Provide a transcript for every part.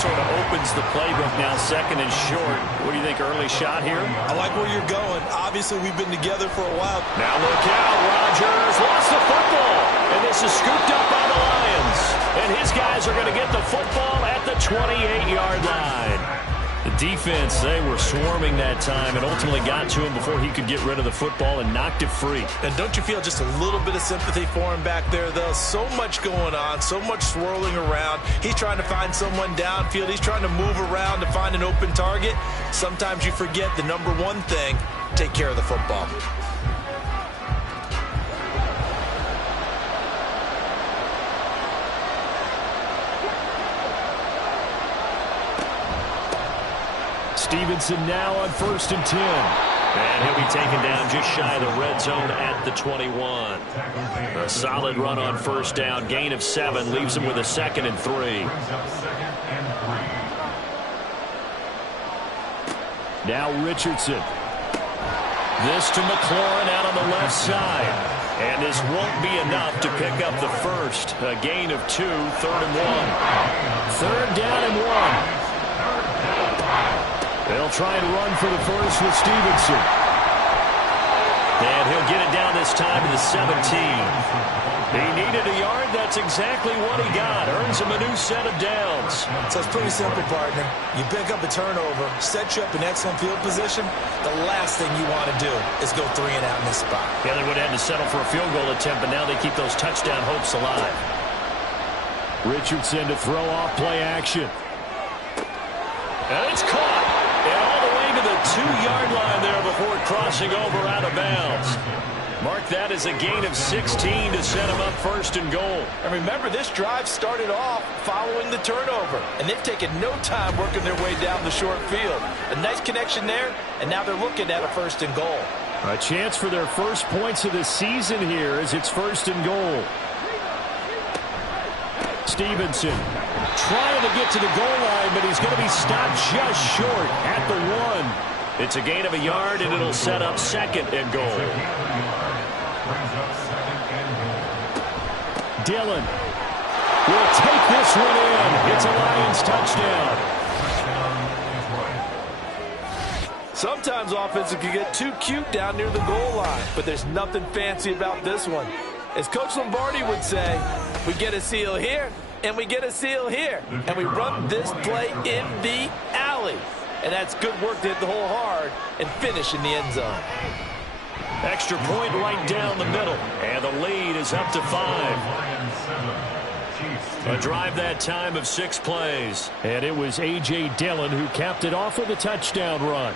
sort of opens the playbook now, second and short. What do you think, early shot here? I like where you're going. Obviously, we've been together for a while. Now look out, Rodgers lost the football. And this is scooped up by the Lions. And his guys are going to get the football at the 28-yard line. The defense, they were swarming that time and ultimately got to him before he could get rid of the football and knocked it free. And don't you feel just a little bit of sympathy for him back there, though? So much going on, so much swirling around. He's trying to find someone downfield. He's trying to move around to find an open target. Sometimes you forget the number one thing, take care of the football. Stevenson now on 1st and 10. And he'll be taken down just shy of the red zone at the 21. A solid run on 1st down. Gain of 7 leaves him with a 2nd and 3. Now Richardson. This to McLaurin out on the left side. And this won't be enough to pick up the first. A gain of 2, 3rd and 1. 3rd down and 1. They'll try and run for the first with Stevenson. And he'll get it down this time to the 17. He needed a yard. That's exactly what he got. Earns him a new set of downs. So it's pretty simple, partner. You pick up a turnover, set you up in excellent field position. The last thing you want to do is go 3 and out in this spot. Yeah, they would have had to settle for a field goal attempt, but now they keep those touchdown hopes alive. Richardson to throw off play action. And it's caught. And all the way to the 2-yard line there before crossing over out of bounds. Mark that as a gain of 16 to set him up 1st and goal. And remember, this drive started off following the turnover. And they've taken no time working their way down the short field. A nice connection there, and now they're looking at a 1st and goal. A chance for their first points of the season here as it's 1st and goal. Stevenson trying to get to the goal line, but he's going to be stopped just short at the 1. It's a gain of a yard, and it'll set up 2nd and goal. Dillon will take this one in. It's a Lions touchdown. Sometimes offenses can get too cute down near the goal line, but there's nothing fancy about this one. As Coach Lombardi would say, we get a seal here, and we get a seal here, and we run this play in the alley. And that's good work to hit the hole hard and finish in the end zone. Extra point right down the middle, and the lead is up to 5. A drive that time of 6 plays. And it was A.J. Dillon who capped it off with a touchdown run.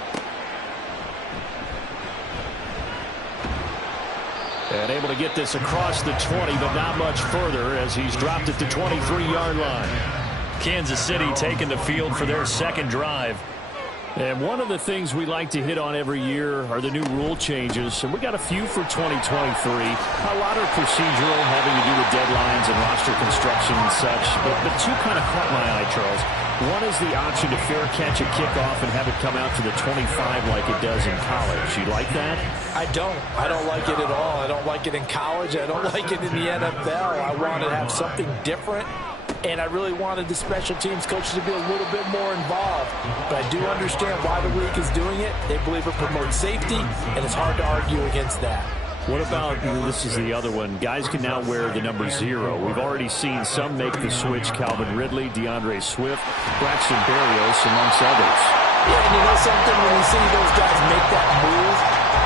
And able to get this across the 20, but not much further as he's dropped at the 23-yard line. Kansas City taking the field for their 2nd drive. And one of the things we like to hit on every year are the new rule changes. And we got a few for 2023. A lot are procedural, having to do with deadlines and roster construction and such. But 2 kind of caught my eye, Charles. One is the option to fair catch a kickoff and have it come out to the 25 like it does in college. You like that? I don't. I don't like it at all. I don't like it in college. I don't like it in the NFL. I want to have something different. And I really wanted the special teams coaches to be a little bit more involved. But I do understand why the league is doing it. They believe it promotes safety, and it's hard to argue against that. What about, this is the other one, guys can now wear the number 0. We've already seen some make the switch, Calvin Ridley, DeAndre Swift, Braxton Berrios, amongst others. Yeah, and you know something, when you see those guys make that move,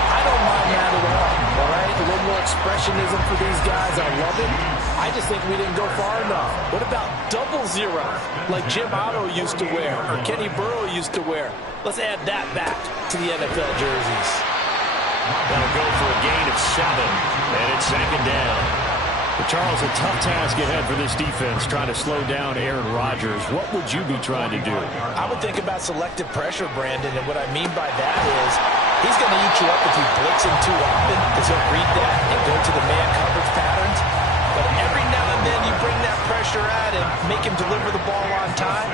I don't mind that at all right? A little more expressionism for these guys. I love it. I just think we didn't go far enough. What about 00, like Jim Otto used to wear or Kenny Burrow used to wear? Let's add that back to the NFL jerseys. That'll go for a gain of 7, and it's 2nd down. But Charles, a tough task ahead for this defense, trying to slow down Aaron Rodgers. What would you be trying to do? I would think about selective pressure, Brandon, and what I mean by that is he's going to eat you up if you blitz him too often, because he'll read that and go to the man coverage patterns. But every now and then you bring that pressure at him, make him deliver the ball on time.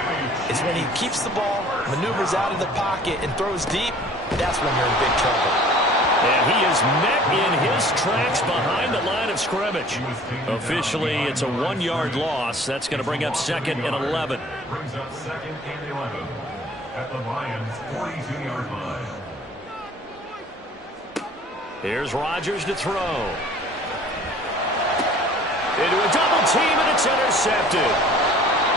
It's when he keeps the ball, maneuvers out of the pocket, and throws deep, that's when you're in big trouble. And he is met in his tracks behind the line of scrimmage. Officially, it's a 1-yard loss. That's going to bring up 2nd and 11. Brings up 2nd and 11 at the Lions' 42-yard line. Here's Rodgers to throw. Into a double team, and it's intercepted.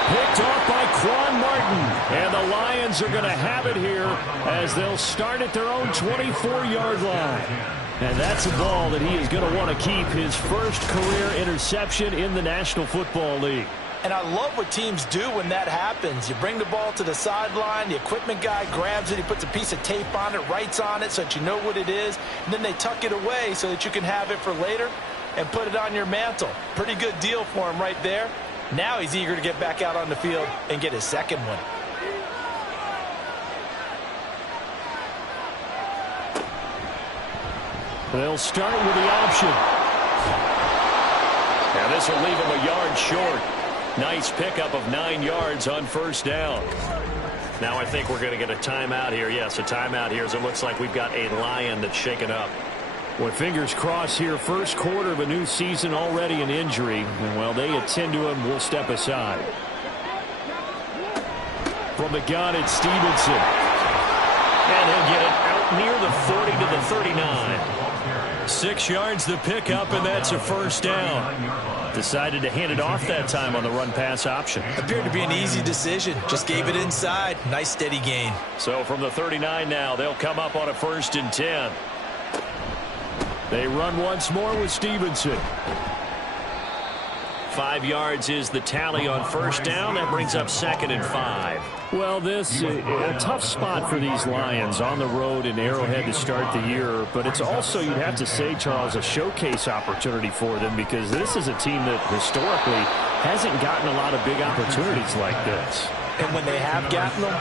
Picked off by Quan Martin. And the Lions are going to have it here as they'll start at their own 24-yard line. And that's a ball that he is going to want to keep, his first career interception in the National Football League. And I love what teams do when that happens. You bring the ball to the sideline, the equipment guy grabs it, he puts a piece of tape on it, writes on it so that you know what it is, and then they tuck it away so that you can have it for later and put it on your mantle. Pretty good deal for him right there. Now he's eager to get back out on the field and get his second one. They'll start with the option. And this will leave him a yard short. Nice pickup of 9 yards on first down. Now I think we're going to get a timeout here. Yes, a timeout here as it looks like we've got a Lion that's shaken up. Well, fingers crossed here. First quarter of a new season, already an injury. And while they attend to him, we'll step aside. From the gun, it's Stevenson. And he'll get it out near the 40 to the 39. 6 yards the pickup, and that's a first down. Decided to hand it off that time on the run-pass option. Appeared to be an easy decision. Just gave it inside. Nice steady gain. So from the 39 now, they'll come up on a 1st and 10. They run once more with Stevenson. 5 yards is the tally on first down. That brings up 2nd and 5. Well, this a tough spot for these Lions on the road in Arrowhead to start the year. But it's also, you'd have to say, Charles, a showcase opportunity for them because this is a team that historically hasn't gotten a lot of big opportunities like this. And when they have gotten them,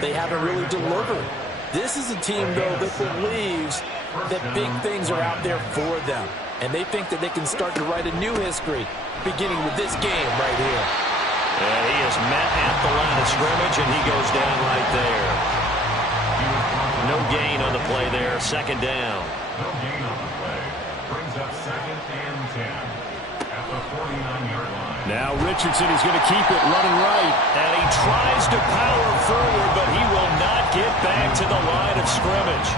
they haven't really delivered. This is a team, though, that believes that big things are out there for them. And they think that they can start to write a new history, beginning with this game right here. And he is met at the line of scrimmage, and he goes down right there. No gain on the play there, 2nd down. No gain on the play. Brings up 2nd and 10 at the 49-yard line. Now Richardson is going to keep it running right. And he tries to power forward, but he will not get back to the line of scrimmage.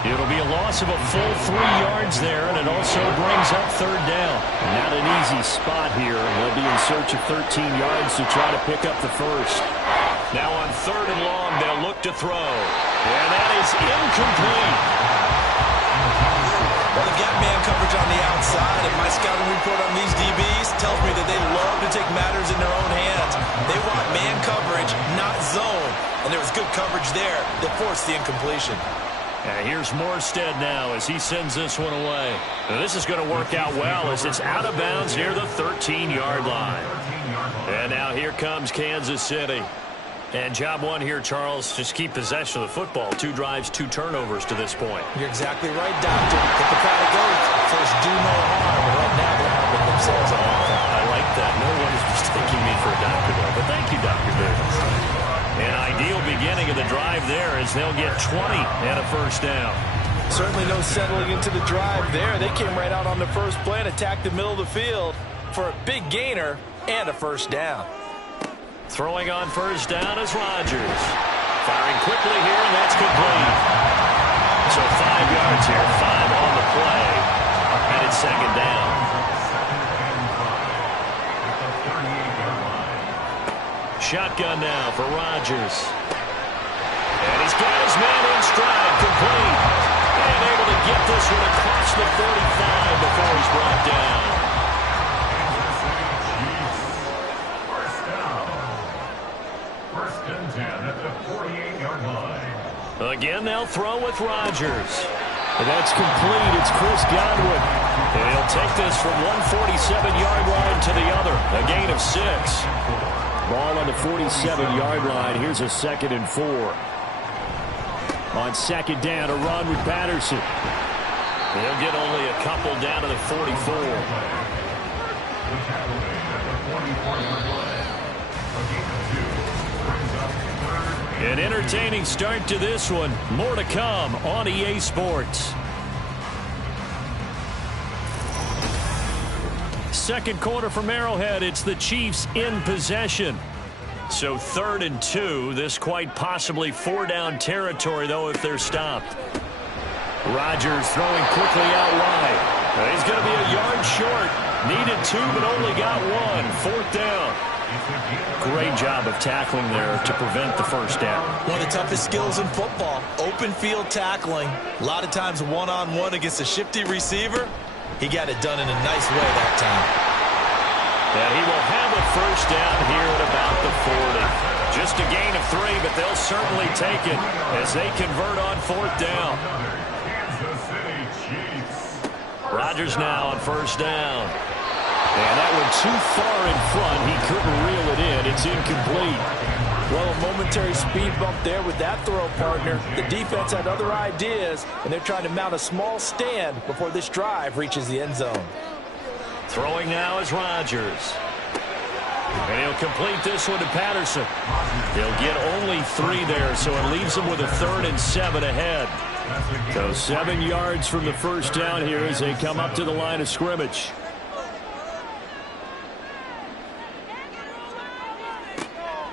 It'll be a loss of a full 3 yards there, and it also brings up 3rd down. Not an easy spot here. They'll be in search of 13 yards to try to pick up the first. Now on 3rd and long, they'll look to throw. And that is incomplete. Well, they've got man coverage on the outside, and my scouting report on these DBs tells me that they love to take matters in their own hands. They want man coverage, not zone. And there was good coverage there that forced the incompletion. And here's Morstead now as he sends this one away. Now this is going to work out well as it's out of bounds near the 13-yard line. And now here comes Kansas City. And job one here, Charles, just keep possession of the football. 2 drives, 2 turnovers to this point. You're exactly right, Doctor. Hippocratic oath. First, do no harm. And right now they're harming themselves on offense. I like that. No one is mistaking me for a doctor, though. But thank you, Dr. Davis. An ideal beginning of the drive there as they'll get 20 and a first down. Certainly no settling into the drive there. They came right out on the first play and attacked the middle of the field for a big gainer and a first down. Throwing on first down is Rodgers. Firing quickly here, and that's complete. So 5 yards here, 5 on the play, and it's 2nd down. Shotgun now for Rodgers. And he's got his man in stride, complete. And able to get this one across the 45 before he's brought down. First and 10 at the 48-yard line. Again, they'll throw with Rodgers. And that's complete. It's Chris Godwin. And he'll take this from 147-yard line to the other. A gain of 6. Ball on the 47-yard line. Here's a 2nd and 4. On 2nd down, a run with Patterson. They'll get only a couple down to the 44. An entertaining start to this one. More to come on EA Sports. second quarter from Arrowhead. It's the Chiefs in possession. So 3rd and 2. This quite possibly 4-down territory, though, if they're stopped. Rodgers throwing quickly out wide. He's going to be a yard short. Needed 2, but only got 1. 4th down. Great job of tackling there to prevent the first down. One of the toughest skills in football, open field tackling. A lot of times one-on-one against a shifty receiver. He got it done in a nice way that time. And he will have a first down here at about the 40. Just a gain of 3, but they'll certainly take it as they convert on 4th down. Rodgers now on first down. And that one too far in front. He couldn't reel it in. It's incomplete. Well, a momentary speed bump there with that throw, partner. The defense had other ideas, and they're trying to mount a small stand before this drive reaches the end zone. Throwing now is Rodgers. And he'll complete this one to Patterson. He'll get only 3 there, so it leaves him with a 3rd and 7 ahead. So 7 yards from the first down here as they come up to the line of scrimmage.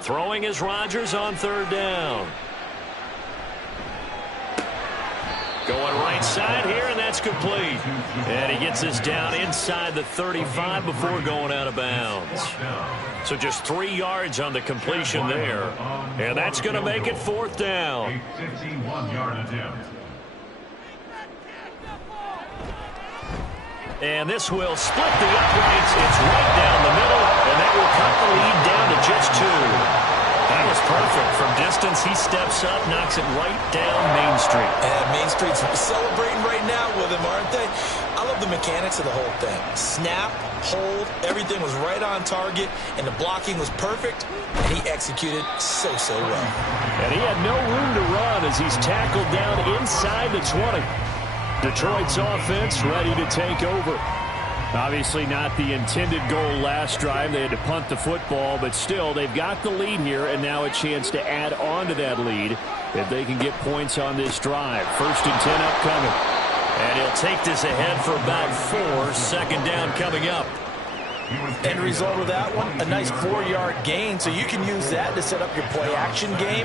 Throwing is Rodgers on 3rd down. Going right side here, and that's complete. And he gets this down inside the 35 before going out of bounds. So just 3 yards on the completion there. And that's going to make it 4th down. A 51-yard attempt. And this will split the uprights. It's right down the middle, and that will cut the lead down to just 2. That was perfect. From distance, he steps up, knocks it right down Main Street. And Main Street's celebrating right now with him, aren't they? I love the mechanics of the whole thing. Snap, hold, everything was right on target, and the blocking was perfect, and he executed so well. And he had no room to run as he's tackled down inside the 20. Detroit's offense ready to take over. Obviously not the intended goal last drive. They had to punt the football, but still they've got the lead here, and now a chance to add on to that lead if they can get points on this drive. 1st and 10 upcoming. And he'll take this ahead for about 4. 2nd down coming up. End result of that one, a nice 4-yard gain, so you can use that to set up your play-action game,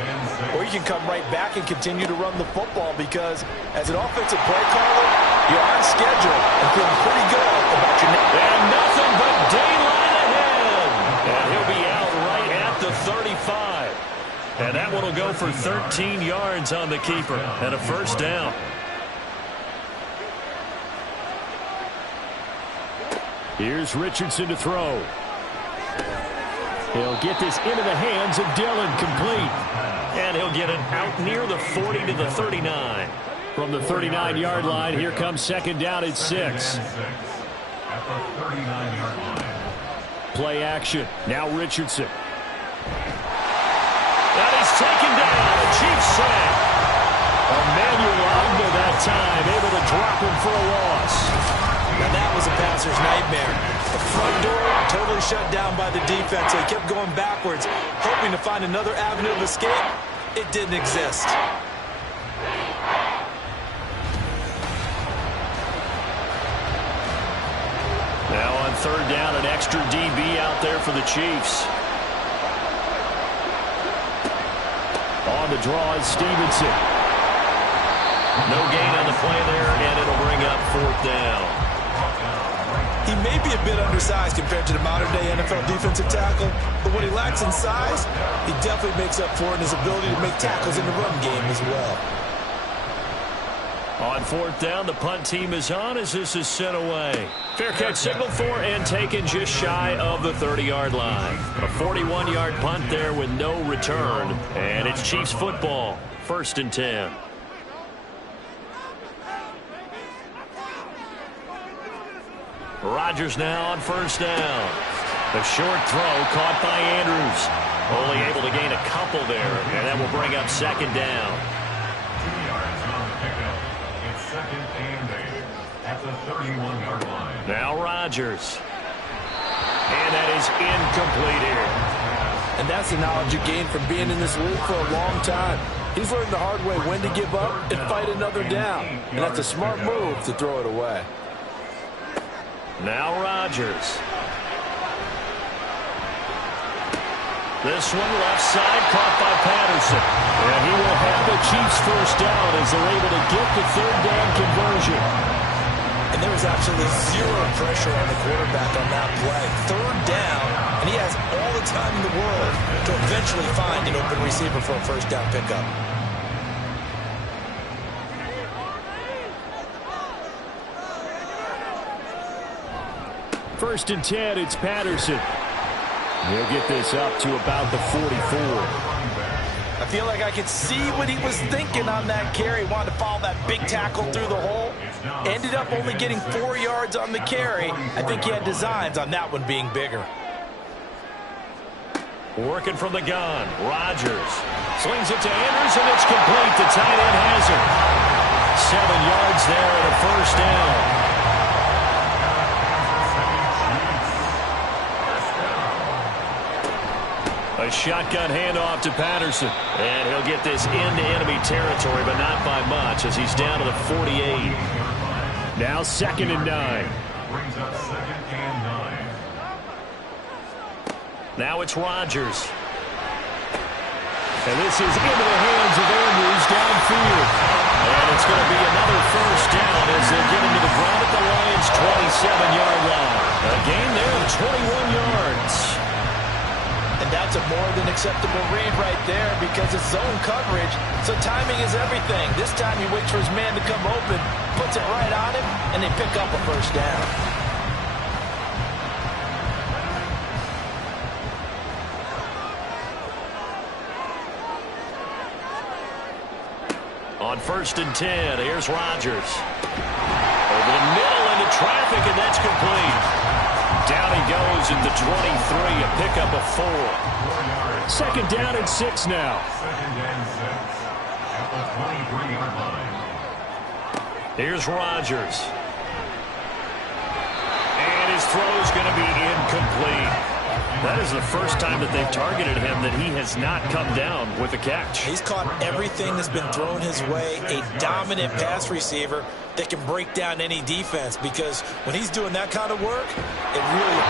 or you can come right back and continue to run the football because as an offensive play caller, you're on schedule and feeling pretty good about your next. And nothing but daylight ahead. And he'll be out right at the 35. And that one will go for 13 yards on the keeper and a first down. Here's Richardson to throw. He'll get this into the hands of Dillon, complete. And he'll get it out near the 40 to the 39. From the 39-yard line, here comes 2nd down at 6. Play action. Now Richardson. And he's taken down. A Chiefs sack. Emmanuel Ogbah that time, able to drop him for a loss. And that was a passer's nightmare. The front door totally shut down by the defense. They kept going backwards, hoping to find another avenue of escape. It didn't exist. Now on 3rd down, an extra DB out there for the Chiefs. On the draw is Stevenson. No gain on the play there, and it'll bring up 4th down. He may be a bit undersized compared to the modern-day NFL defensive tackle, but what he lacks in size, he definitely makes up for in his ability to make tackles in the run game as well. On 4th down, the punt team is on as this is sent away. Fair catch signaled for and taken just shy of the 30-yard line. A 41-yard punt there with no return, and it's Chiefs football, 1st and 10. Rodgers now on 1st down. A short throw caught by Andrews. Only able to gain a couple there, and that will bring up 2nd down. 2 yards on the pickup. It's 2nd and 8 at the 31-yard line. Now Rodgers. And that is incomplete here. And that's the knowledge you gain from being in this league for a long time. He's learned the hard way when to give up and fight another down. And that's a smart move to throw it away. Now Rodgers. This one left side caught by Patterson. And he will have the Chiefs first down as they're able to get the third down conversion. And there was absolutely zero pressure on the quarterback on that play. Third down, and he has all the time in the world to eventually find an open receiver for a first down pickup. First and 10, it's Patterson. He'll get this up to about the 44. I feel like I could see what he was thinking on that carry. Wanted to follow that big tackle through the hole. Ended up only getting 4 yards on the carry. I think he had designs on that one being bigger. Working from the gun, Rodgers slings it to Andrews, and it's complete. The tight end has it. 7 yards there and a first down. A shotgun handoff to Patterson. And he'll get this into enemy territory, but not by much as he's down to the 48. Now 2nd and 9. Brings up 2nd and 9. Now it's Rodgers. And this is into the hands of Andrews downfield. And it's going to be another first down as they get into the ground at the Lions' 27-yard line. A gain there of 21 yards. And that's a more than acceptable read right there because it's zone coverage, so timing is everything. This time he waits for his man to come open, puts it right on him, and they pick up a first down. On 1st and 10, here's Rodgers. Over the middle into traffic, and that's complete. Down he goes at the 23, a pickup of 4. 2nd down and 6 now. 2nd and 6 at the 23-yard line. Here's Rodgers. And his throw's going to be incomplete. That is the first time that they've targeted him that he has not come down with a catch. He's caught everything that's been thrown his way, a dominant pass receiver that can break down any defense because when he's doing that kind of work, it really...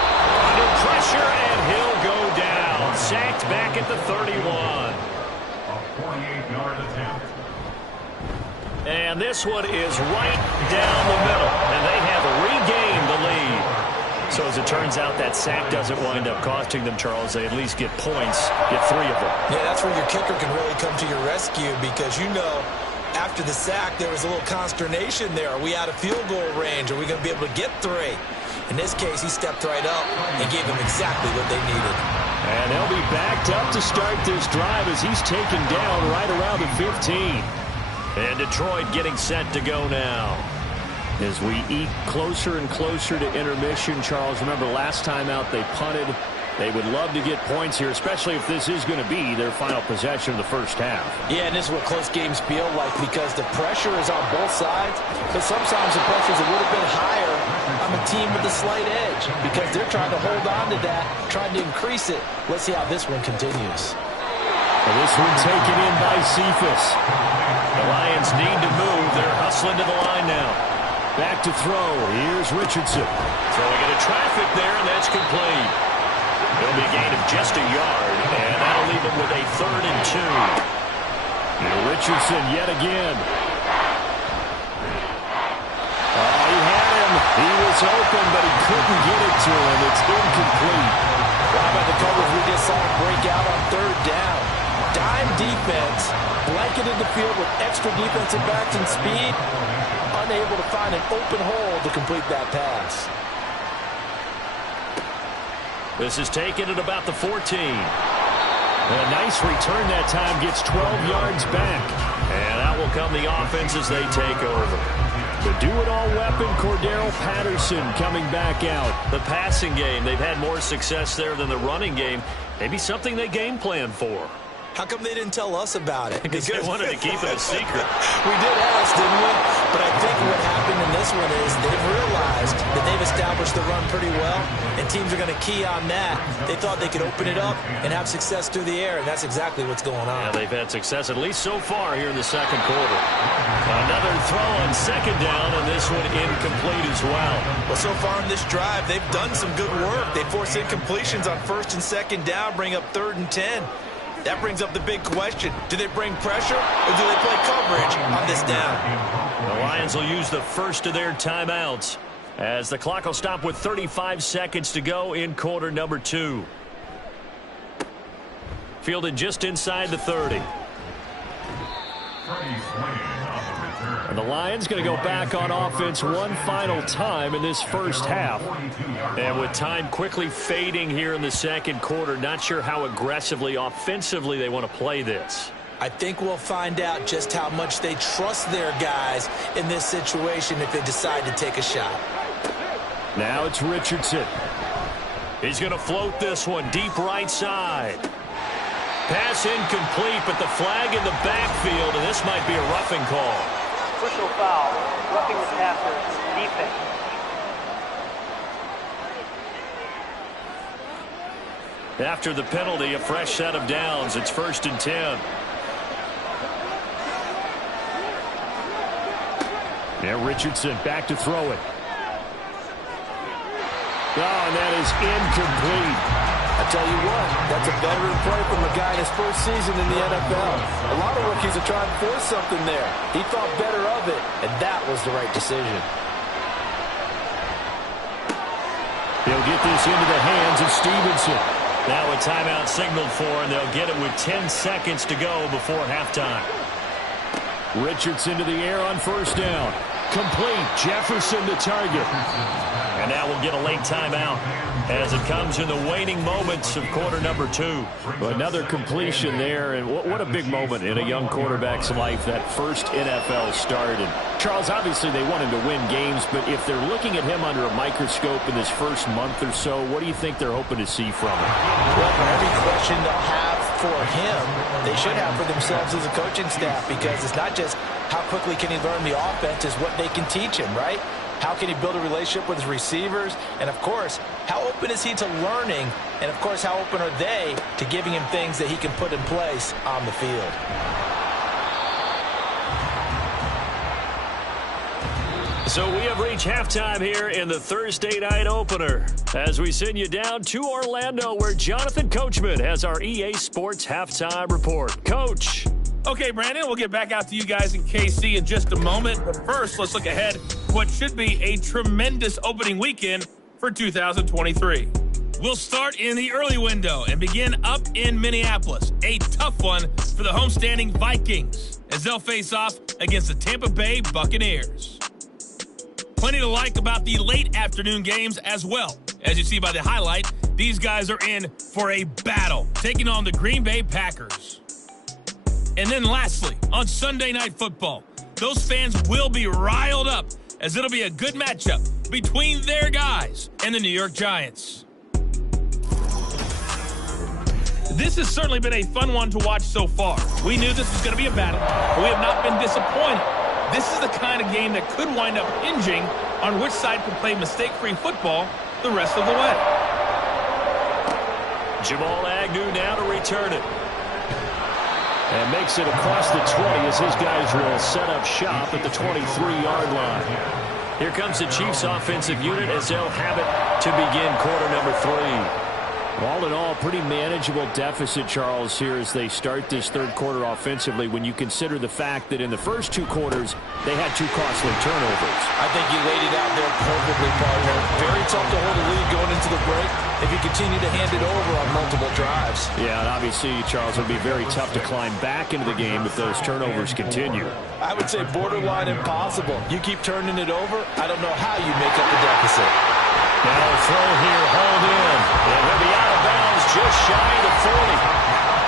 Under pressure, and he'll go down. Sacked back at the 31. A 48-yard attempt. And this one is right down the middle, and they have regained the lead. So as it turns out, that sack doesn't wind up costing them, Charles. They at least get points, get 3 of them. Yeah, that's where your kicker can really come to your rescue because you know after the sack there was a little consternation there. Are we out of field goal range? Are we going to be able to get 3? In this case, he stepped right up and gave them exactly what they needed. And they'll be backed up to start this drive as he's taken down right around the 15. And Detroit getting set to go now. As we eat closer and closer to intermission, Charles, remember last time out they punted. They would love to get points here, especially if this is going to be their final possession of the first half. Yeah, and this is what close games feel like because the pressure is on both sides, but sometimes the pressure is a little bit higher on the team with the slight edge because they're trying to hold on to that, trying to increase it. Let's see how this one continues. Well, this one taken in by Cephas. The Lions need to move. They're hustling to the line now. Back to throw. Here's Richardson. Throwing into traffic there, and that's complete. It'll be a gain of just a yard, and that'll leave him with a 3rd and 2. And Richardson yet again. Oh, he had him. He was open, but he couldn't get it to him. It's incomplete. How about the coverage we just saw him break out on 3rd down? Dime defense, blanketed the field with extra defensive backs and speed. Unable to find an open hole to complete that pass. This is taken at about the 14. A nice return that time, gets 12 yards back. And out will come the offense as they take over. The do-it-all weapon, Cordero Patterson, coming back out. The passing game, they've had more success there than the running game. Maybe something they game plan for. How come they didn't tell us about it? Because they wanted to keep it a secret. We did ask, didn't we? But I think what happened in this one is they've realized that they've established the run pretty well, and teams are going to key on that. They thought they could open it up and have success through the air, and that's exactly what's going on. Yeah, they've had success, at least so far, here in the second quarter. Another throw on second down, and this one incomplete as well. Well, so far in this drive, they've done some good work. They force incompletions on first and second down, bring up 3rd and 10. That brings up the big question. Do they bring pressure, or do they play coverage on this down? The Lions will use the first of their timeouts as the clock will stop with 35 seconds to go in quarter number 2. Fielded just inside the 30. And the Lions going to go back on offense one final time in this first half. And with time quickly fading here in the second quarter, not sure how aggressively, offensively they want to play this. I think we'll find out just how much they trust their guys in this situation if they decide to take a shot. Now it's Richardson. He's going to float this one deep right side. Pass incomplete, but the flag in the backfield, and this might be a roughing call. Personal foul, roughing the passer, defense. After the penalty, a fresh set of downs. It's 1st and 10. Now Richardson back to throw it. Oh, and that is incomplete. I tell you what, that's a veteran play from a guy in his first season in the NFL. A lot of rookies are trying to force something there. He thought better of it, and that was the right decision. He'll get this into the hands of Stevenson. Now a timeout signaled for, and they'll get it with 10 seconds to go before halftime. Richardson to the air on first down. Complete. Jefferson to target. And now we'll get a late timeout as it comes in the waning moments of quarter number 2. Another completion there, and what a big moment in a young quarterback's life, that first NFL start. And Charles, obviously they want him to win games, but if they're looking at him under a microscope in this first month or so, what do you think they're hoping to see from him? Well, for every question they'll have for him, they should have for themselves as a coaching staff, because it's not just how quickly can he learn the offense, is what they can teach him, right? How can he build a relationship with his receivers? And, of course, how open is he to learning? And, of course, how open are they to giving him things that he can put in place on the field? So we have reached halftime here in the Thursday night opener as we send you down to Orlando, where Jonathan Coachman has our EA Sports halftime report. Coach. Okay, Brandon, we'll get back out to you guys in KC in just a moment. But first, let's look ahead to what should be a tremendous opening weekend for 2023. We'll start in the early window and begin up in Minneapolis. A tough one for the homestanding Vikings as they'll face off against the Tampa Bay Buccaneers. Plenty to like about the late afternoon games as well. As you see by the highlight, these guys are in for a battle, taking on the Green Bay Packers. And then lastly, on Sunday Night Football, those fans will be riled up as it'll be a good matchup between their guys and the New York Giants. This has certainly been a fun one to watch so far. We knew this was going to be a battle, but we have not been disappointed. This is the kind of game that could wind up hinging on which side can play mistake-free football the rest of the way. Jamal Agnew now to return it. And makes it across the 20 as his guys will set up shop at the 23-yard line. Here comes the Chiefs offensive unit as they'll have it to begin quarter number 3. All in all, pretty manageable deficit, Charles, here as they start this third quarter offensively when you consider the fact that in the first 2 quarters, they had 2 costly turnovers. I think you laid it out there perfectly, partner. Very tough to hold a lead going into the break if you continue to hand it over on multiple drives. Yeah, and obviously, Charles, it would be very tough to climb back into the game if those turnovers continue. I would say borderline impossible. You keep turning it over, I don't know how you make up the deficit. Now a throw here, hauled in. And he'll be out of bounds just shy of the 40.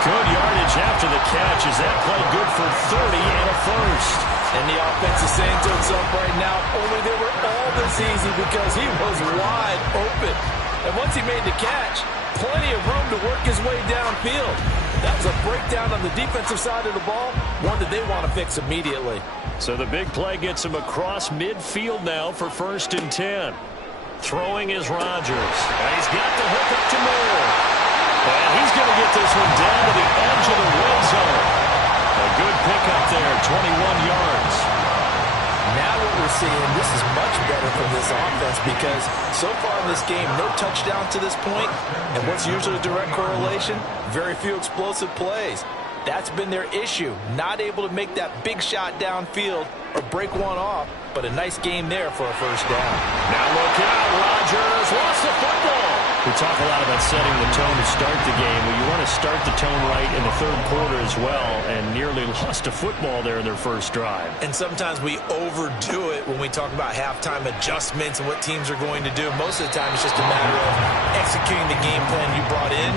Good yardage after the catch as that play good for 30 and a first. And the offense is saying to itself right now, only they were all this easy because he was wide open. And once he made the catch, plenty of room to work his way downfield. That was a breakdown on the defensive side of the ball, one that they want to fix immediately. So the big play gets him across midfield now for 1st and 10. Throwing is Rodgers. And he's got the hook up to Moore. And he's going to get this one down to the edge of the red zone. A good pickup there, 21 yards. Now what we're seeing, this is much better for this offense because so far in this game, no touchdowns to this point. And what's usually a direct correlation? Very few explosive plays. That's been their issue. Not able to make that big shot downfield or break one off, but a nice game there for a first down. Now look out, Rodgers lost the football. We talk a lot about setting the tone to start the game. Well, you want to start the tone right in the third quarter as well, and nearly lost a football there in their first drive. And sometimes we overdo it when we talk about halftime adjustments and what teams are going to do. Most of the time it's just a matter of executing the game plan you brought in.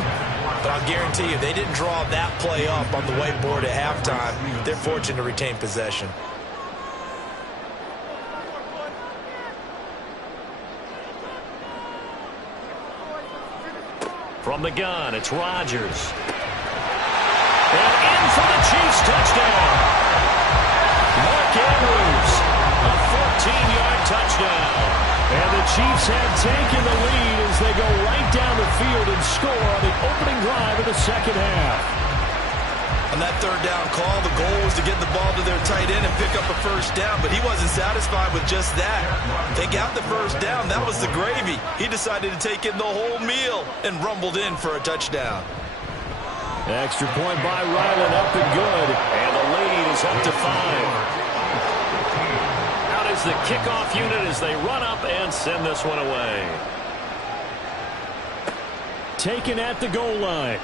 But I'll guarantee you, they didn't draw that play up on the whiteboard at halftime. They're fortunate to retain possession. From the gun, it's Rodgers. And in for the Chiefs touchdown. Mark Andrews, a 14-yard touchdown. And the Chiefs have taken the lead as they go right down the field and score on the opening drive of the second half. On that third down call, the goal was to get the ball to their tight end and pick up a first down, but he wasn't satisfied with just that. They got the first down. That was the gravy. He decided to take in the whole meal and rumbled in for a touchdown. Extra point by Ryland, up and good. And the lead is up to 5. Out is the kickoff unit as they run up and send this one away. Taken at the goal line.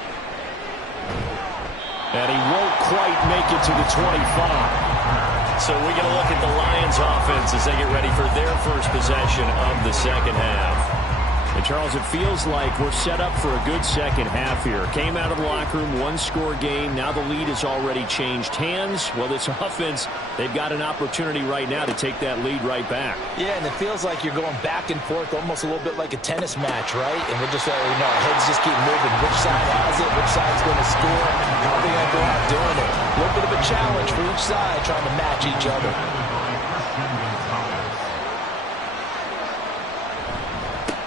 And he won't quite make it to the 25. So we're going to look at the Lions offense as they get ready for their first possession of the second half. And Charles, it feels like we're set up for a good second half here. Came out of the locker room, one-score game. Now the lead has already changed hands. Well, this offense, they've got an opportunity right now to take that lead right back. Yeah, and it feels like you're going back and forth almost a little bit like a tennis match, right? And we're just, our heads just keep moving. Which side has it? Which side's going to score? How are they going to go out doing it? A little bit of a challenge for each side trying to match each other.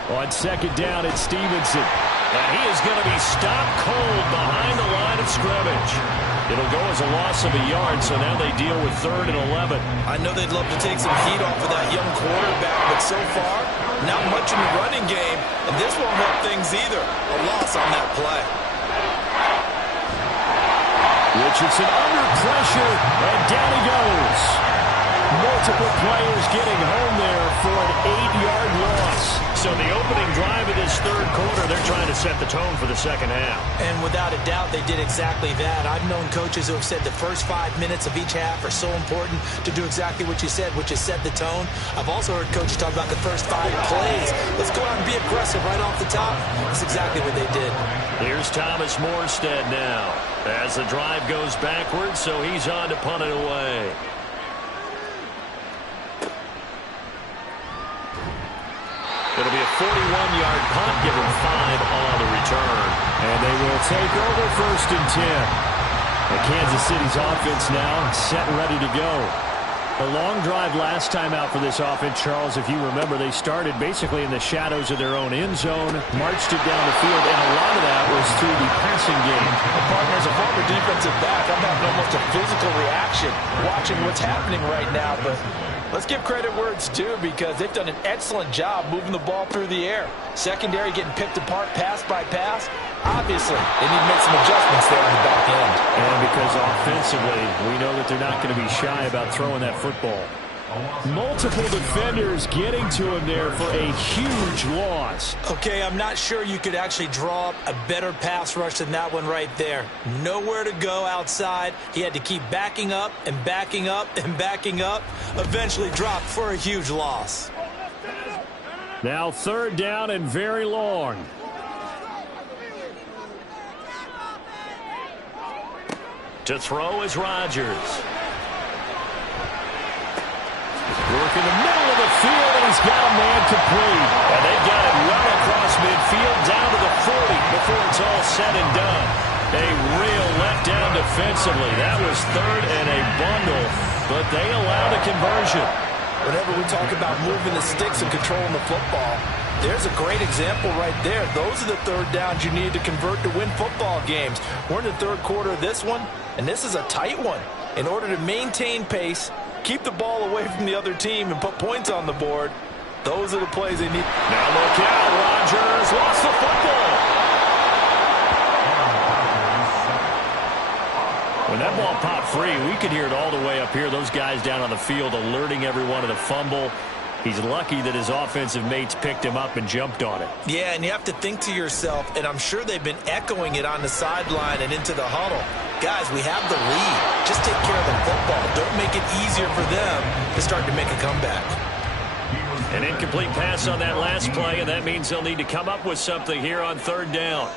On second down, it's Stevenson. And he is going to be stopped cold behind the line of scrimmage. It'll go as a loss of a yard, so now they deal with 3rd and 11. I know they'd love to take some heat off of that young quarterback, but so far, not much in the running game, and this won't help things either. A loss on that play. Richardson under pressure, and down he goes. Multiple players getting home there for an 8-yard loss. So the opening drive of this third quarter, they're trying to set the tone for the second half. And without a doubt, they did exactly that. I've known coaches who have said the first 5 minutes of each half are so important to do exactly what you said, which is set the tone. I've also heard coaches talk about the first 5 plays. Let's go out and be aggressive right off the top. That's exactly what they did. Here's Thomas Morstead now as the drive goes backwards, so he's on to punt it away. It'll be a 41-yard punt, give him 5 on the return. And they will take over 1st and 10. And Kansas City's offense now set and ready to go. A long drive last time out for this offense, Charles. If you remember, they started basically in the shadows of their own end zone, marched it down the field, and a lot of that was through the passing game. As a former defensive back, I'm having almost a physical reaction watching what's happening right now, but let's give credit where it's due because they've done an excellent job moving the ball through the air. Secondary getting picked apart pass by pass. Obviously, they need to make some adjustments there on the back end. And because offensively, we know that they're not going to be shy about throwing that football. Multiple defenders getting to him there for a huge loss. Okay, I'm not sure you could actually draw up a better pass rush than that one right there. Nowhere to go outside. He had to keep backing up and backing up and backing up. Eventually dropped for a huge loss. Now 3rd down and very long. To throw is Rodgers. Work in the middle of the field, and he's got a man complete. And they've got it well across midfield down to the 40 before it's all said and done. A real letdown defensively. That was third and a bundle, but they allowed a conversion. Whenever we talk about moving the sticks and controlling the football, there's a great example right there. Those are the third downs you need to convert to win football games. We're in the third quarter of this one, and this is a tight one. In order to maintain pace, keep the ball away from the other team, and put points on the board, those are the plays they need. Now look out, Rodgers lost the football. When that ball popped free, we could hear it all the way up here. Those guys down on the field alerting everyone of the fumble. He's lucky that his offensive mates picked him up and jumped on it. Yeah, and you have to think to yourself, and I'm sure they've been echoing it on the sideline and into the huddle. Guys, we have the lead. Just take care of the football. Don't make it easier for them to start to make a comeback. An incomplete pass on that last play, and that means they'll need to come up with something here on third down.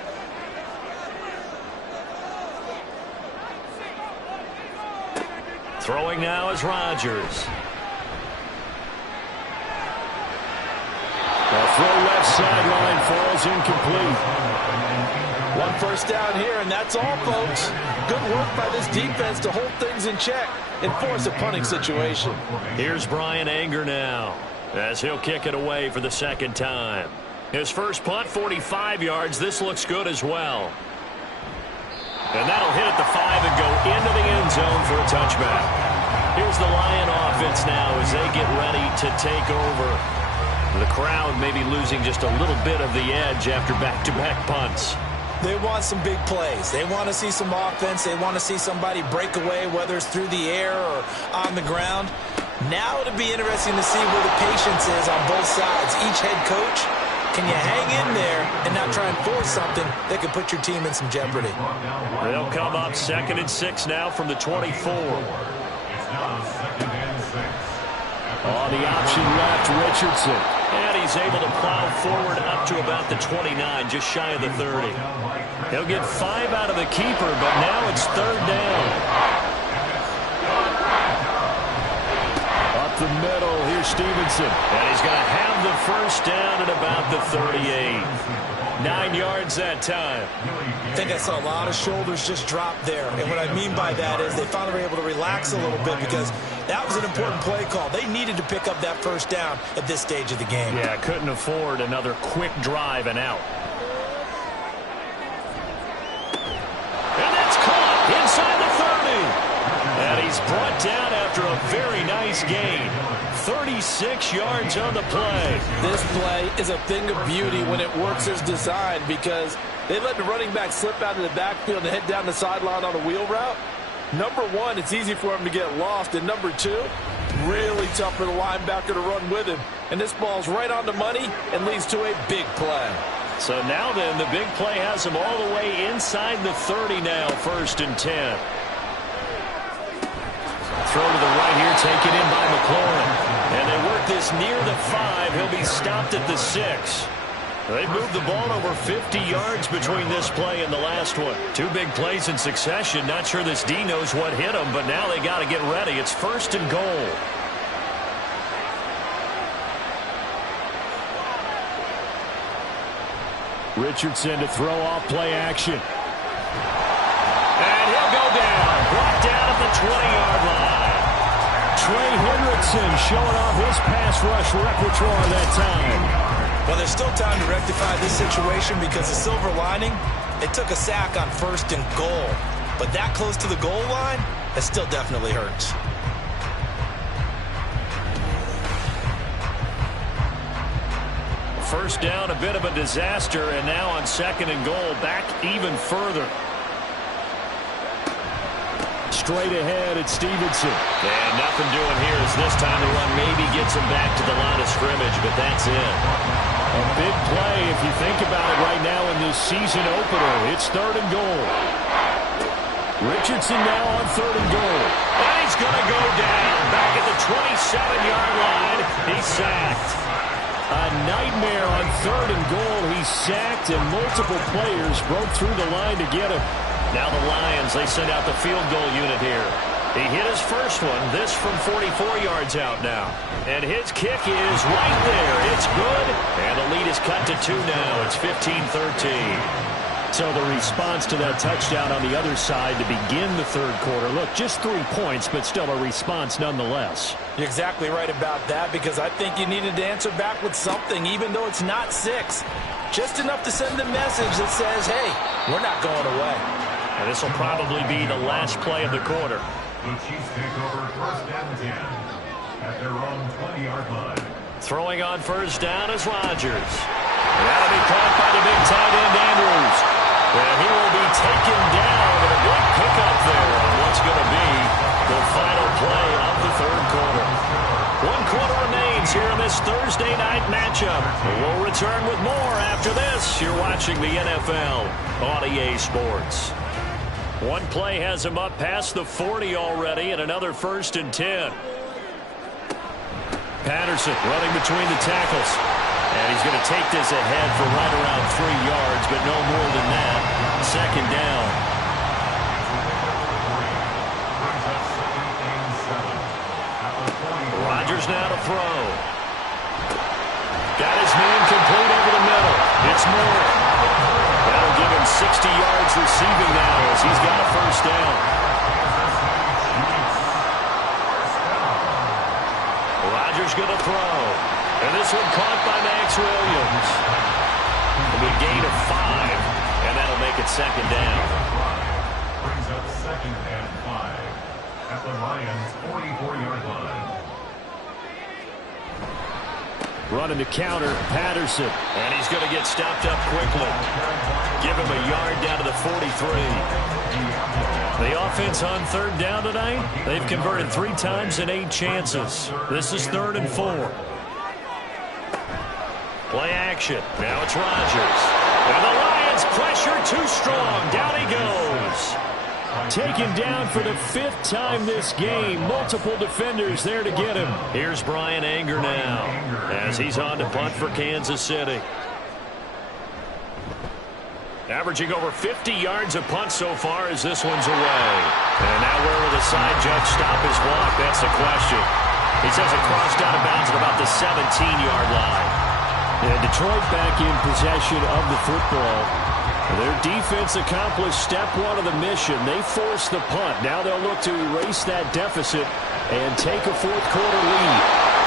Throwing now is Rodgers. The throw left sideline falls incomplete. One first down here, and that's all, folks. Good work by this defense to hold things in check and force a punting situation. Here's Bryan Anger now, as he'll kick it away for the second time. His first punt, 45 yards. This looks good as well. And that'll hit at the 5 and go into the end zone for a touchback. Here's the Lion offense now as they get ready to take over. The crowd may be losing just a little bit of the edge after back-to-back punts. They want some big plays. They want to see some offense. They want to see somebody break away, whether it's through the air or on the ground. Now it'll be interesting to see where the patience is on both sides. Each head coach, can you hang in there and not try and force something that could put your team in some jeopardy? They'll come up 2nd and 6 now from the 24. On the option left, Richardson. And he's able to plow forward up to about the 29, just shy of the 30. He'll get 5 out of the keeper, but now it's third down. Up the middle, here's Stevenson. And he's going to have the first down at about the 38. 9 yards that time. I think I saw a lot of shoulders just drop there. And what I mean by that is they finally were able to relax a little bit because that was an important play call. They needed to pick up that first down at this stage of the game. Yeah, couldn't afford another quick drive and out. And that's caught inside the 30. And he's brought down after a very nice gain. 36 yards on the play. This play is a thing of beauty when it works as designed because they let the running back slip out of the backfield and head down the sideline on a wheel route. Number one, it's easy for him to get lost. And number two, really tough for the linebacker to run with him. And this ball's right on the money and leads to a big play. So now then, the big play has him all the way inside the 30 now, 1st and 10. Throw to the right here, taken in by McLaurin. And they work this near the 5. He'll be stopped at the 6. They moved the ball over 50 yards between this play and the last one. 2 big plays in succession. Not sure this D knows what hit them, but now they got to get ready. It's 1st and goal. Richardson to throw off play action. And he'll go down. Brought down at the 20-yard line. Trey Hendrickson showing off his pass rush repertoire that time. Well, there's still time to rectify this situation because the silver lining, they took a sack on 1st and goal. But that close to the goal line, that still definitely hurts. First down, a bit of a disaster, and now on 2nd and goal, back even further. Straight ahead at Stevenson. And nothing doing here as this time the run maybe gets him back to the line of scrimmage, but that's it. A big play if you think about it right now in this season opener. It's 3rd and goal. Richardson now on 3rd and goal. And he's going to go down back at the 27-yard line. He's sacked. A nightmare on 3rd and goal. He's sacked, and multiple players broke through the line to get him. Now the Lions, they send out the field goal unit here. He hit his first one, this from 44 yards out now. And his kick is right there. It's good. And the lead is cut to 2 now. It's 15-13. So the response to that touchdown on the other side to begin the third quarter. Look, just 3 points, but still a response nonetheless. You're exactly right about that, because I think you needed to answer back with something, even though it's not 6. Just enough to send a message that says, hey, we're not going away. And this will probably be the last play of the quarter. The Chiefs take over first and 10 at their own 20-yard line. Throwing on first down is Rodgers. That'll be caught by the big tight end, Andrews. And he will be taken down with a big pickup there on what's going to be the final play of the third quarter. 1 quarter remains here in this Thursday night matchup. We'll return with more after this. You're watching the NFL on EA Sports. One play has him up past the 40 already, and another 1st and 10. Patterson running between the tackles. And he's going to take this ahead for right around 3 yards, but no more than that. 2nd down. Rodgers now to throw. Got his man complete over the middle. It's Moore. That'll give him 60 yards receiving now as he's got a 1st down. Rodgers going to throw. And this one caught by Max Williams. A big gain of 5, and that'll make it 2nd down. Brings up 2nd and 5 at the Lions' 44-yard line. Running the counter, Patterson. And he's going to get stopped up quickly. Give him a yard down to the 43. The offense on 3rd down tonight, they've converted 3 times in 8 chances. This is 3rd and 4. Play action. Now it's Rodgers. And the Lions pressure too strong. Down he goes. Taken down for the 5th time this game. Multiple defenders there to get him. Here's Brian Anger now as he's on to punt for Kansas City. Averaging over 50 yards a punt so far as this one's away. And now where will the side judge stop his block? That's the question. He says it crossed out of bounds at about the 17-yard line. Yeah, Detroit back in possession of the football. Their defense accomplished step 1 of the mission. They forced the punt. Now they'll look to erase that deficit and take a 4th quarter lead.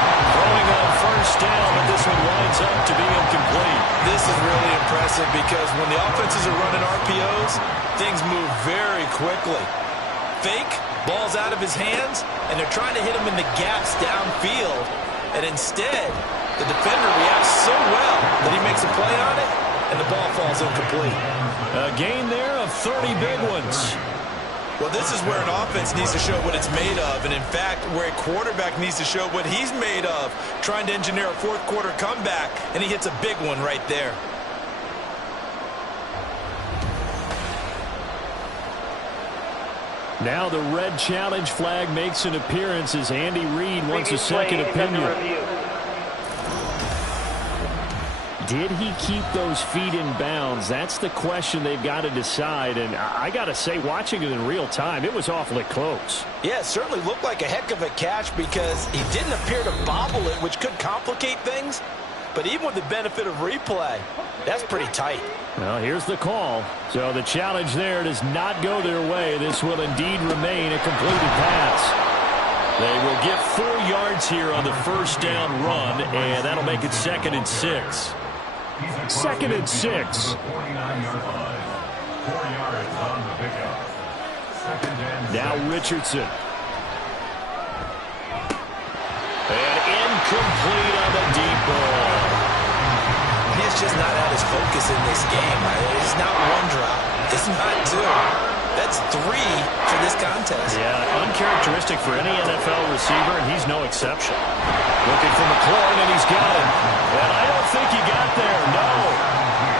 Throwing on 1st down, but this one winds up to be incomplete. This is really impressive because when the offenses are running RPOs, things move very quickly. Fake, ball's out of his hands, and they're trying to hit him in the gaps downfield. And instead, the defender reacts so well that he makes a play on it, and the ball falls incomplete. A gain there of 30 big ones. Well, this is where an offense needs to show what it's made of, and in fact, where a quarterback needs to show what he's made of, trying to engineer a 4th quarter comeback, and he hits a big one right there. Now the red challenge flag makes an appearance as Andy Reid wants a second opinion. Did he keep those feet in bounds? That's the question they've got to decide. And I got to say, watching it in real time, it was awfully close. Yeah, it certainly looked like a heck of a catch because he didn't appear to bobble it, which could complicate things. But even with the benefit of replay, that's pretty tight. Well, here's the call. So the challenge there does not go their way. This will indeed remain a completed pass. They will get 4 yards here on the 1st down run, and that'll make it 2nd and 6. 2nd and 6. 49-yard line. 4 yards on the pickup. 2nd and 6. Now Richardson. And incomplete on the deep ball. He's just not at his focus in this game. It's not 1 drop. It's not 2. That's 3 for this contest. Yeah, uncharacteristic for any NFL receiver, and he's no exception. Looking for McLaurin, and he's got him. And I don't think he got there, no.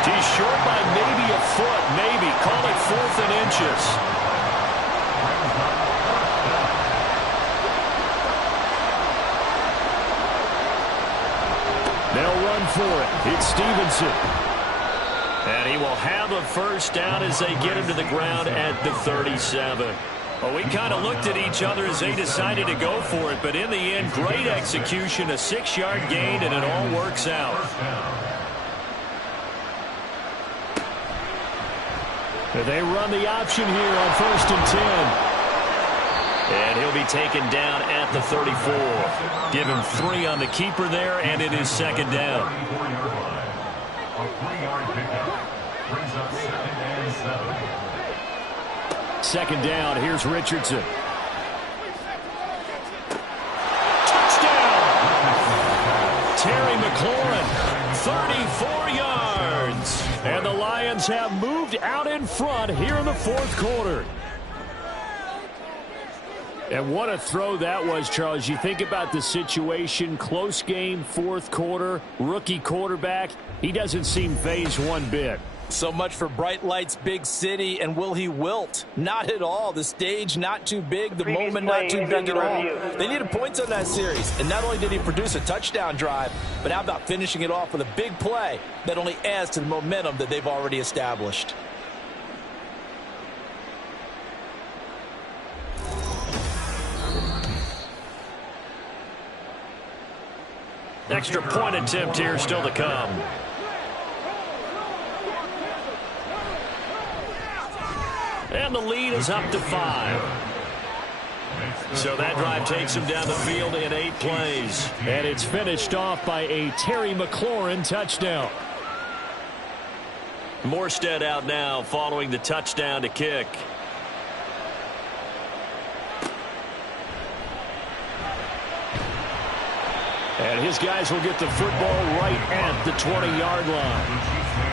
He's short by maybe a foot, maybe. Call it 4th and inches. They'll run for it. It's Stevenson. And he will have a 1st down as they get him to the ground at the 37. Well, we kind of looked at each other as they decided to go for it, but in the end, great execution, a 6-yard gain, and it all works out. They run the option here on 1st and 10. And he'll be taken down at the 34. Give him 3 on the keeper there, and it is 2nd down. A 3-yard pickup brings up 2nd and 7. 2nd down, here's Richardson. Touchdown! Terry McLaurin, 34 yards. And the Lions have moved out in front here in the 4th quarter. And what a throw that was, Charles. You think about the situation, close game, 4th quarter, rookie quarterback. He doesn't seem fazed one bit. So much for bright lights, big city, and will he wilt? Not at all. The stage not too big, the moment not too big at all. They needed points on that series, and not only did he produce a touchdown drive, but how about finishing it off with a big play that only adds to the momentum that they've already established. Extra point attempt here still to come. And the lead is up to 5. So that drive takes him down the field in 8 plays. And it's finished off by a Terry McLaurin touchdown. Morstead out now following the touchdown to kick. And his guys will get the football right at the 20-yard line.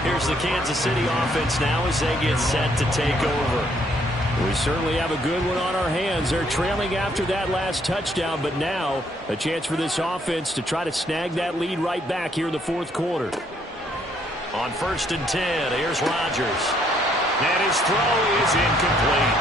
Here's the Kansas City offense now as they get set to take over. We certainly have a good one on our hands. They're trailing after that last touchdown, but now a chance for this offense to try to snag that lead right back here in the 4th quarter. On 1st and 10, here's Rodgers. And his throw is incomplete.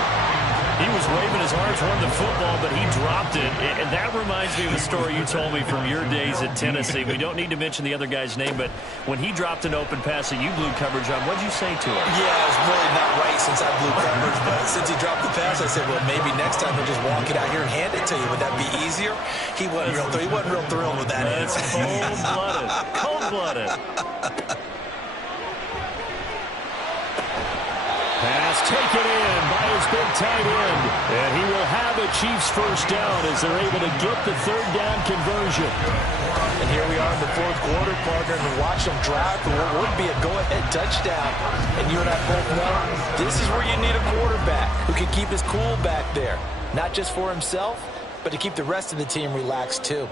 He was waving his arms, won the football, but he dropped it. And that reminds me of the story you told me from your days at Tennessee. We don't need to mention the other guy's name, but when he dropped an open pass that you blew coverage on, what did you say to him? Yeah, it's really not right since I blew coverage, but since he dropped the pass, I said, well, maybe next time he'll just walk it out here and hand it to you. Would that be easier? He wasn't real thrilled with that. That's cold-blooded. Cold-blooded. Pass taken in by his big tight end. And he will have a Chiefs first down as they're able to get the 3rd down conversion. And here we are in the 4th quarter, partner, and watch them drive for what would be a go-ahead touchdown. And you and I both know this is where you need a quarterback who can keep his cool back there. Not just for himself, but to keep the rest of the team relaxed too.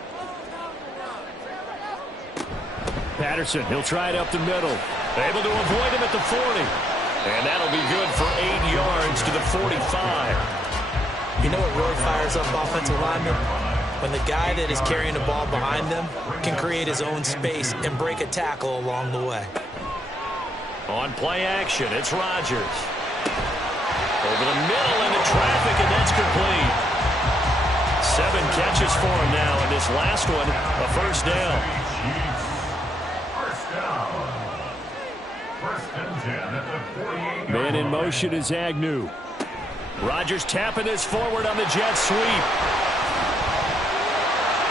Patterson, he'll try it up the middle. Able to avoid him at the 40. And that'll be good for 8 yards to the 45. You know what really fires up offensive linemen? When the guy that is carrying the ball behind them can create his own space and break a tackle along the way. On play action, it's Rodgers. Over the middle into traffic, and that's complete. 7 catches for him now, and this last one, a first down. Man in motion is Agnew. Rodgers tapping this forward on the jet sweep.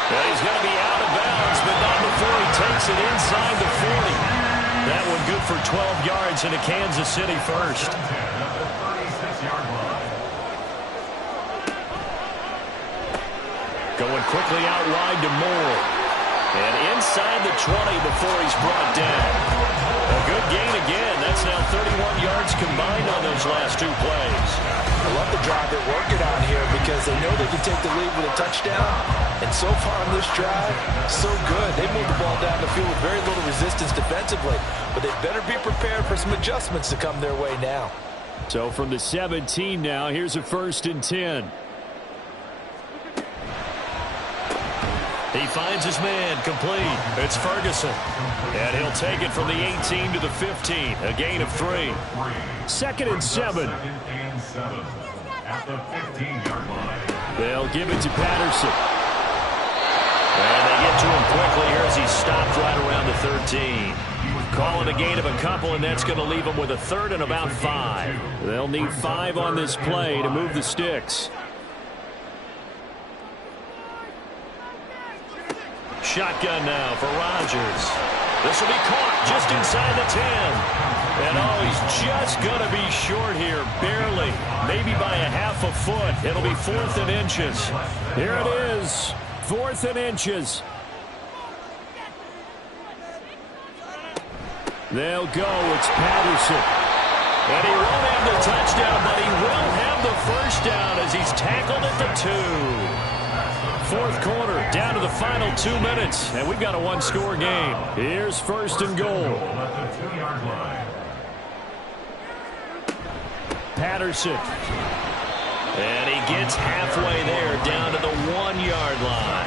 Well, he's going to be out of bounds, but not before he takes it inside the 40. That one good for 12 yards into Kansas City first. Going quickly out wide to Moore. And inside the 20 before he's brought down. A good gain again. That's now 31 yards combined on those last 2 plays. I love the drive they're working on here because they know they can take the lead with a touchdown. And so far on this drive, so good. They moved the ball down the field with very little resistance defensively. But they better be prepared for some adjustments to come their way now. So from the 17 now, here's a 1st and 10. He finds his man complete. It's Ferguson. And he'll take it from the 18 to the 15. A gain of 3. 2nd and 7. At the 15-yard line. They'll give it to Patterson. And they get to him quickly here as he stopped right around the 13. Calling a gain of a couple, and that's going to leave him with a 3rd and about 5. They'll need 5 on this play to move the sticks. Shotgun now for Rodgers. This will be caught just inside the 10. And oh, he's just going to be short here, barely, maybe by a half a foot. It'll be 4th and inches. Here it is, 4th and inches. They'll go. It's Patterson. And he won't have the touchdown, but he will have the first down as he's tackled at the 2. 4th quarter, down to the final 2 minutes, and we've got a one-score game. Here's 1st and goal. Patterson. And he gets halfway there, down to the 1-yard line.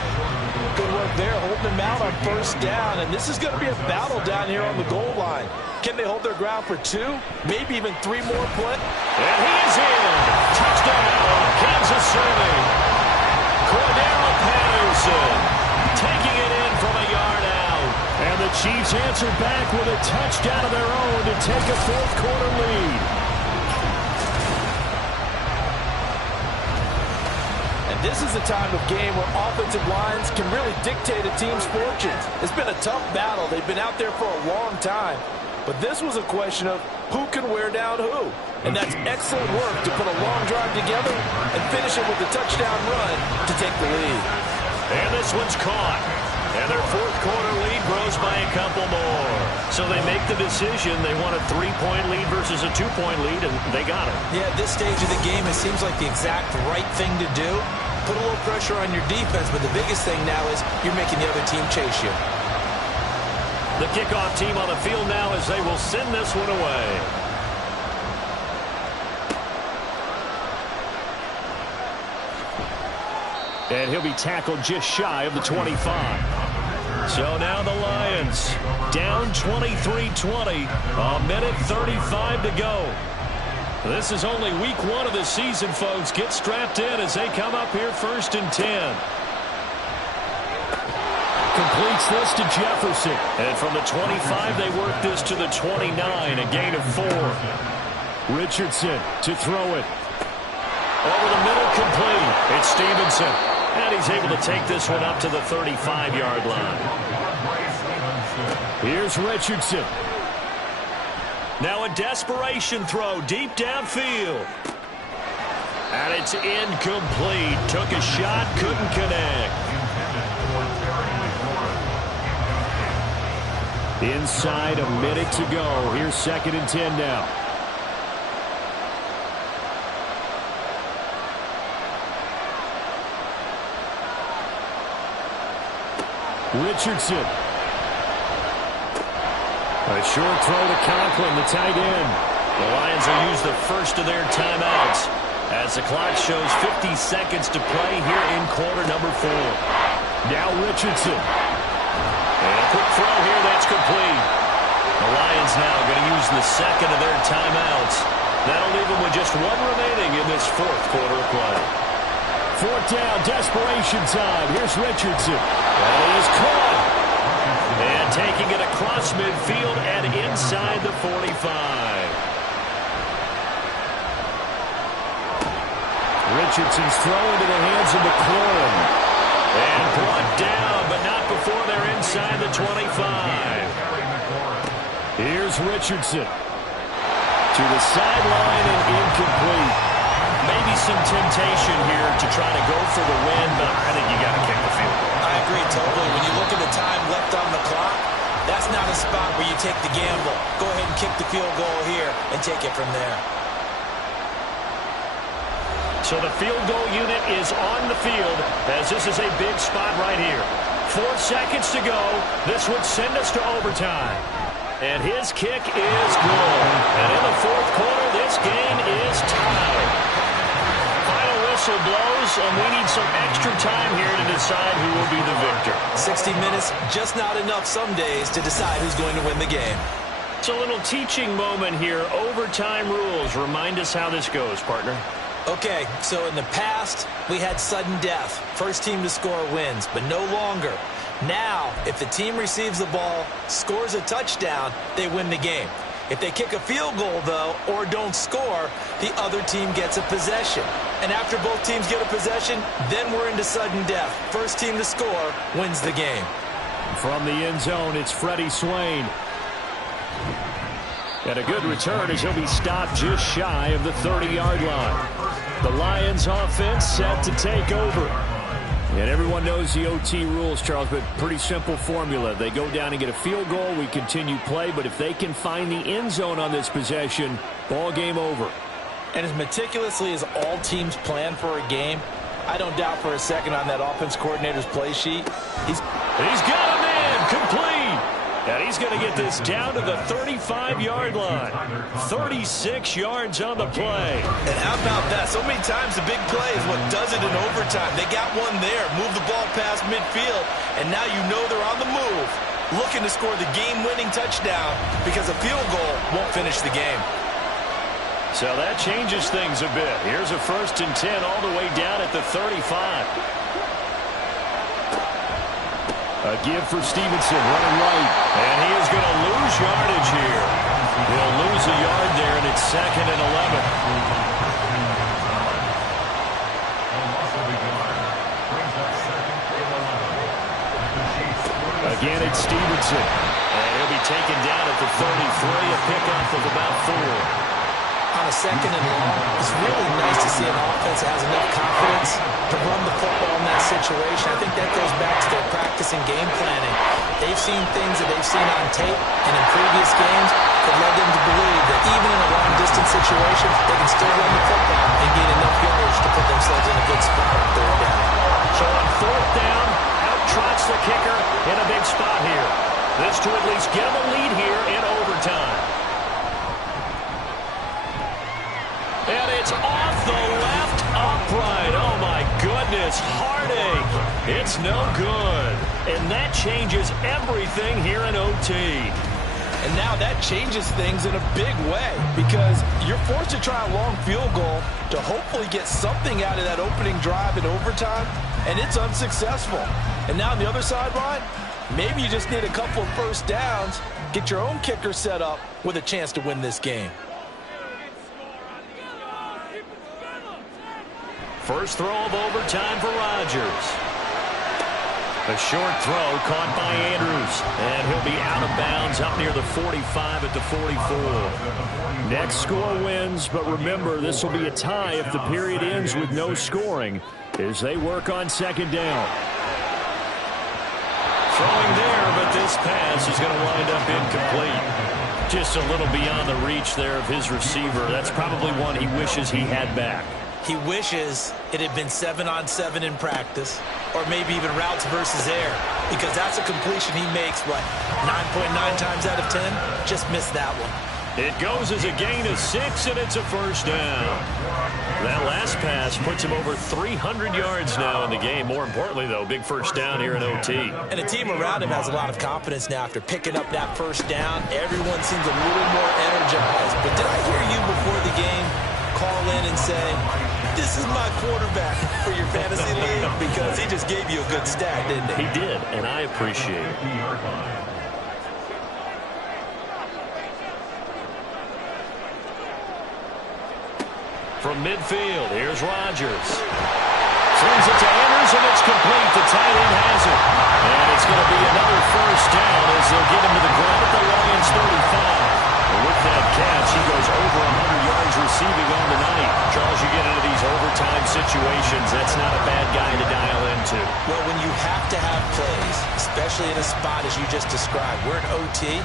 Good work there, holding him out on 1st down, and this is going to be a battle down here on the goal line. Can they hold their ground for 2, maybe even 3 more plays? And he's in. Touchdown, Kansas City. Cordero Patterson taking it in from a yard out. And the Chiefs answer back with a touchdown of their own to take a 4th quarter lead. This is a time of game where offensive lines can really dictate a team's fortunes. It's been a tough battle. They've been out there for a long time. But this was a question of who can wear down who. And that's excellent work to put a long drive together and finish it with a touchdown run to take the lead. And this one's caught. And their 4th quarter lead grows by a couple more. So they make the decision. They want a 3-point lead versus a 2-point lead, and they got it. Yeah, at this stage of the game, it seems like the exact right thing to do. Put a little pressure on your defense, but the biggest thing now is you're making the other team chase you. The kickoff team on the field now as they will send this one away. And he'll be tackled just shy of the 25. So now the Lions down 23-20, a minute 35 to go. This is only week 1 of the season, folks. Get strapped in as they come up here 1st and 10. Completes this to Jefferson. And from the 25, they work this to the 29, a gain of 4. Richardson to throw it. Over the middle, complete. It's Stevenson. And he's able to take this one up to the 35-yard line. Here's Richardson. Now a desperation throw deep downfield. And it's incomplete. Took a shot, couldn't connect. Inside a minute to go. Here's 2nd and 10 now. Richardson. A short throw to Conklin, the tight end. The Lions will use the first of their timeouts as the clock shows 50 seconds to play here in quarter number 4. Now Richardson. And a quick throw here, that's complete. The Lions now going to use the second of their timeouts. That'll leave them with just 1 remaining in this 4th quarter of play. 4th down, desperation time. Here's Richardson. And it is caught. And taking it across midfield and inside the 45. Richardson's throw into the hands of McLaurin. And brought down, but not before they're inside the 25. Here's Richardson. To the sideline and incomplete. Maybe some temptation here to try to go for the win, but I think you got to kick the field goal. I agree totally. When you look at the time left on the clock, that's not a spot where you take the gamble. Go ahead and kick the field goal here and take it from there. So the field goal unit is on the field as this is a big spot right here. 4 seconds to go. This would send us to overtime. And his kick is good. And in the 4th quarter, this game is tied. Final whistle blows, and we need some extra time here to decide who will be the victor. 60 minutes, just not enough some days to decide who's going to win the game. It's a little teaching moment here. Overtime rules. Remind us how this goes, partner. Okay, so in the past, we had sudden death. First team to score wins, but no longer. Now, if the team receives the ball, scores a touchdown, they win the game. If they kick a field goal, though, or don't score, the other team gets a possession. And after both teams get a possession, then we're into sudden death. First team to score wins the game. From the end zone, it's Freddie Swain. And a good return as he'll be stopped just shy of the 30-yard line. The Lions offense set to take over. And everyone knows the OT rules, Charles, but pretty simple formula. They go down and get a field goal, we continue play, but if they can find the end zone on this possession, ball game over. And as meticulously as all teams plan for a game, I don't doubt for a second on that offense coordinator's play sheet. He's got a man complete. And he's going to get this down to the 35-yard line. 36 yards on the play. And how about that? So many times the big play is what does it in overtime. They got one there, move the ball past midfield, and now you know they're on the move, looking to score the game-winning touchdown because a field goal won't finish the game. So that changes things a bit. Here's a 1st and 10 all the way down at the 35. A give for Stevenson, running right. And he is going to lose yardage here. He'll lose a yard there, and it's 2nd and 11. Again, it's Stevenson. And he'll be taken down at the 33, a pickup of about 4. On a 2nd and long, it's really nice to see an offense that has enough confidence to run the football in that situation. I think that goes back to their practice and game planning. They've seen things that they've seen on tape and in previous games that led them to believe that even in a long-distance situation, they can still run the football and gain enough yardage to put themselves in a good spot on 3rd down. So on 4th down, out trots the kicker in a big spot here. This to at least give them a lead here in overtime. And it's off the left upright. Oh, my goodness. Heartache. It's no good. And that changes everything here in OT. And now that changes things in a big way because you're forced to try a long field goal to hopefully get something out of that opening drive in overtime, and it's unsuccessful. And now on the other sideline, maybe you just need a couple of 1st downs, get your own kicker set up with a chance to win this game. First throw of overtime for Rodgers. A short throw caught by Andrews. And he'll be out of bounds up near the 45 at the 44. Next score wins, but remember, this will be a tie if the period ends with no scoring as they work on 2nd down. Throwing there, but this pass is going to wind up incomplete. Just a little beyond the reach there of his receiver. That's probably one he wishes he had back. He wishes it had been 7-on-7 in practice, or maybe even routes versus air, because that's a completion he makes, what, 9.9 times out of 10? Just missed that one. It goes as a gain of 6, and it's a 1st down. That last pass puts him over 300 yards now in the game. More importantly, though, big 1st down here in OT. And the team around him has a lot of confidence now after picking up that 1st down. Everyone seems a little more energized. But did I hear you before the game call in and say, this is my quarterback for your fantasy league? Because he just gave you a good stat, didn't he? He did, and I appreciate it. From midfield, here's Rodgers. Sends it to Andrews, and it's complete. The tight end has it. And it's going to be another 1st down as they'll get him to the ground at the Lions 35. And with that catch, he goes over 100 yards receiving on the night. Charles, you get into these overtime situations, that's not a bad guy to dial into. Well, when you have to have plays, especially in a spot as you just described, we're in OT,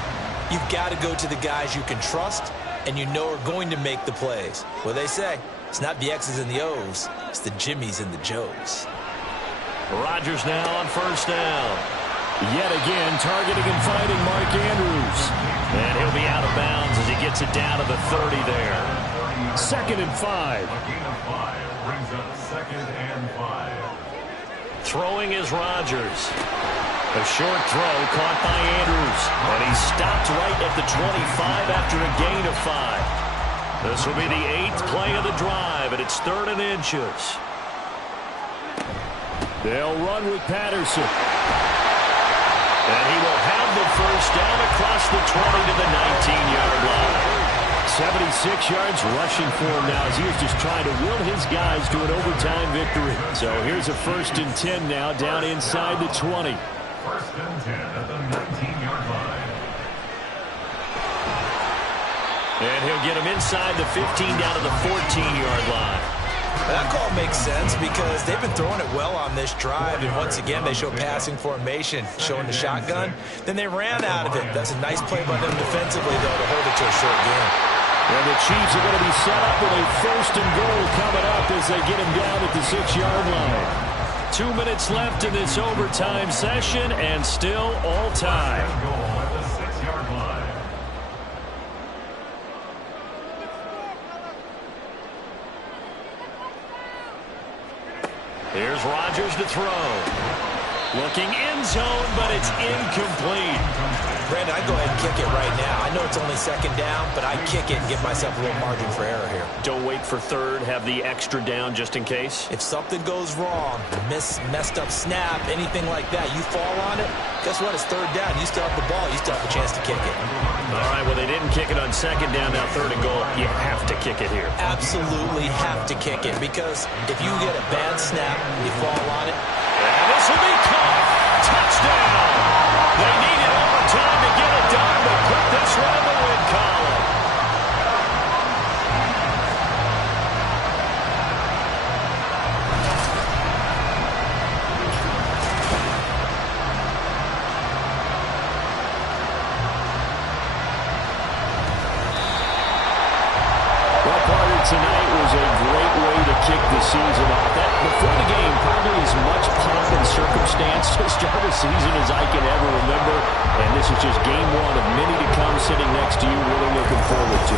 you've got to go to the guys you can trust and you know are going to make the plays. Well, they say, it's not the X's and the O's, it's the Jimmies and the Joes. Rodgers now on 1st down. Yet again, targeting and fighting Mark Andrews. And he'll be out of bounds as he gets it down to the 30 there. 2nd and 5. A gain of 5 brings up 2nd and 5. Throwing is Rodgers. A short throw caught by Andrews. And he stopped right at the 25 after a gain of 5. This will be the 8th play of the drive, and it's 3rd and inches. They'll run with Patterson. And he will have the 1st down across the 20 to the 19-yard line. 76 yards rushing for him now as he was just trying to will his guys to an overtime victory. So here's a 1st and 10 now down inside the 20. 1st and 10 at the 19-yard line. And he'll get him inside the 15 down to the 14-yard line. That call makes sense because they've been throwing it well on this drive, and once again they show passing formation, showing the shotgun. Then they ran out of it. That's a nice play by them defensively, though, to hold it to a short game. And the Chiefs are going to be set up with a 1st and goal coming up as they get him down at the 6-yard line. 2 minutes left in this overtime session, and still all time. Goal at the 6-yard line. Here's Rodgers to throw. Looking end zone, but it's incomplete. Brandon, I'd go ahead and kick it right now. I know it's only 2nd down, but I'd kick it and give myself a little margin for error here. Don't wait for 3rd. Have the extra down just in case. If something goes wrong, messed up snap, anything like that, you fall on it, guess what? It's 3rd down. You still have the ball. You still have a chance to kick it. All right, well, they didn't kick it on 2nd down. Now 3rd and goal. You have to kick it here. Absolutely have to kick it because if you get a bad snap, you fall on it. And this will be caught. Touchdown. They needed overtime to get it done, but put this one in the win column. Well, partner, tonight was a great way to kick the season off. That before the game, probably as much pomp and circumstance to start a season as I can ever remember. And this is just game 1 of many to come sitting next to you. Really looking forward to